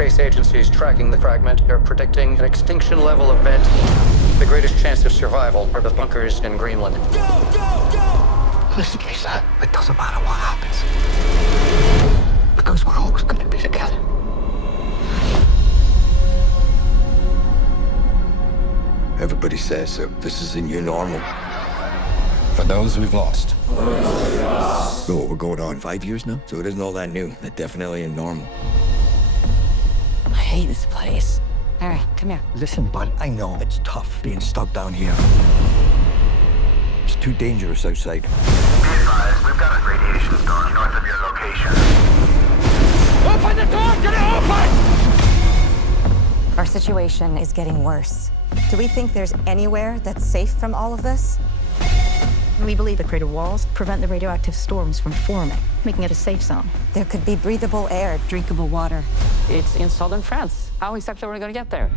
space agencies tracking the fragment are predicting an extinction-level event. The greatest chance of survival are the bunkers in Greenland. Listen, Lisa, it doesn't matter what happens. Because we're always going to be together. Everybody says that this is the new normal. For those we've lost. So we're going on 5 years now, so it isn't all that new. It definitely ain't normal. I hate this place. All right, come here. Listen, bud, I know it's tough being stuck down here. It's too dangerous outside. Be advised, we've got a radiation storm north of your location. Open the door! Get it open! Our situation is getting worse. Do we think there's anywhere that's safe from all of this? We believe the crater walls prevent the radioactive storms from forming, making it a safe zone. There could be breathable air, drinkable water. It's in southern France. How exactly are we going to get there?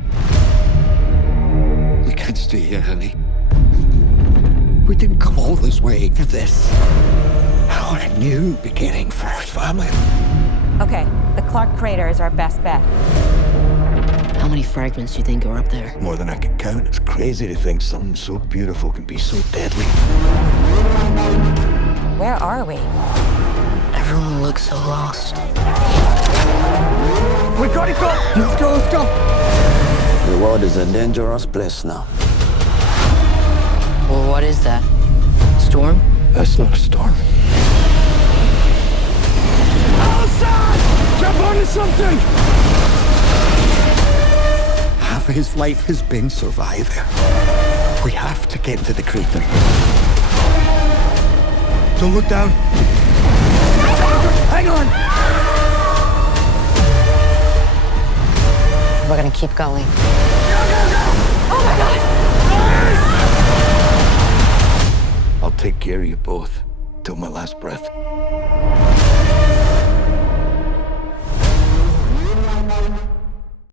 We can't stay here, honey. We didn't come all this way for this. I want a new beginning for our family. Okay, the Clark crater is our best bet. How many fragments do you think are up there? More than I can count. It's crazy to think something so beautiful can be so deadly. Where are we? Everyone looks so lost. We gotta go! Let's go, let's go! The world is a dangerous place now. Well, what is that? Storm? That's not a storm. Allison! Jump onto something! Half of his life has been surviving. We have to get to the crater. Don't look down. Hang on! We're gonna keep going. I'll take care of you both till my last breath.